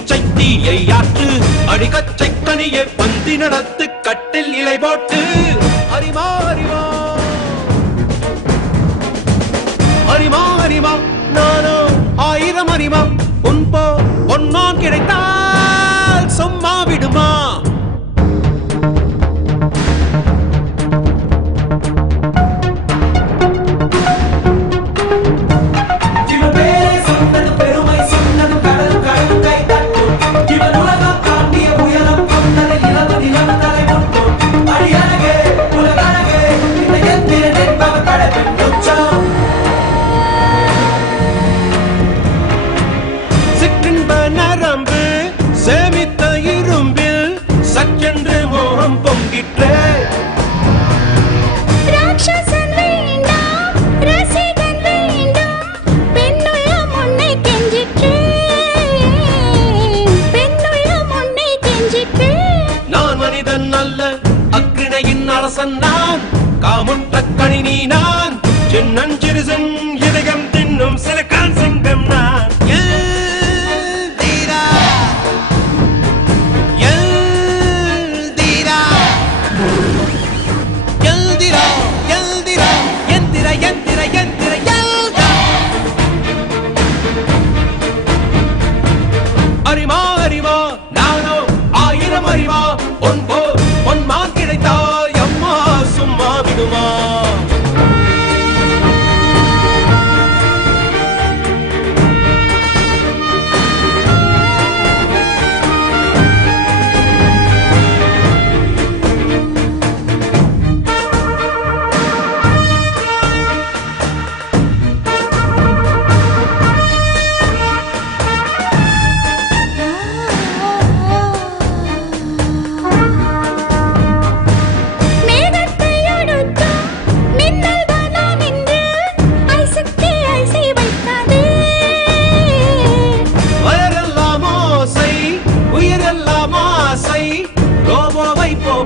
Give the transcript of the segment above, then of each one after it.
பச்சை தீயை ஆற்று அடிகச்சை கனியை பந்தி நடத்து கட்டில் இலை போட்டு அறிமா அறிமா அறிமா அறிமா நானோ ஆயிரம் அறிமா உன்போ பொன்மான் கிடைத்தால் சும்மா விடுமா சேமித்த இரும்பில் சற்றென்று மோகம் பொங்கிற்றே ராட்சசன் வேண்டாம் ரசிகன் வேண்டும் பெண்ணுள்ளம் உன்னை கெஞ்சிற்றே பெண்ணுள்ளம் உன்னை கெஞ்சிற்றே நான் மனிதன் அல்ல அக்கிணையின் அரசன் நான் காமுட்ட கணினி நான் சின்னஞ்சிறுசன் இதயம் தின்னும் சிலக்கான் சிங்கம் நான் அறிமா அறிமா நானோ ஆயிரம் அறிமா ஒன்போ பொன்மான் கிடைத்தால் அம்மா சும்மா விடுமா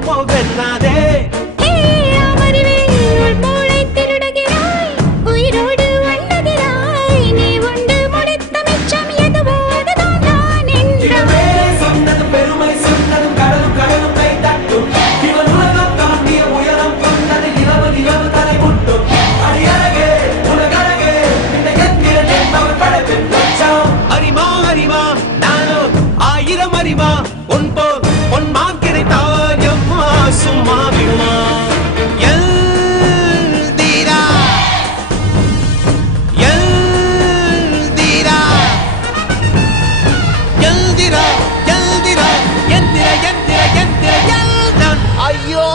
போவென்னாதே அமர்வே உள் மூளை திருடுகிறாய் உயிரோடு வண்ணகிறாய் நீ உண்டு முடித்த மிச்சம் எதுவோ அதுதான் நான் என்றாய் சொன்னது பெருமை சொன்னது கடலும் கடலும் கை தட்டும் இவன் உலகம் தாண்டிய உயரம் கொண்டது நிலவு நிலவு தலை முட்டும் அடியழகே உலகழகே இந்த எந்திரனே அவர் படைப்பின் லட்சம் அறிமா அறிமா நானோ ஆயிரம் அறிமா உன்போ பொன்மான் கிடைத்தால் சும்மா விடுமா எல்தீரா எல்தீரா எல்தீரா எல்தீரா எந்திர எந்திர எந்திர எல்தான் ஐயோ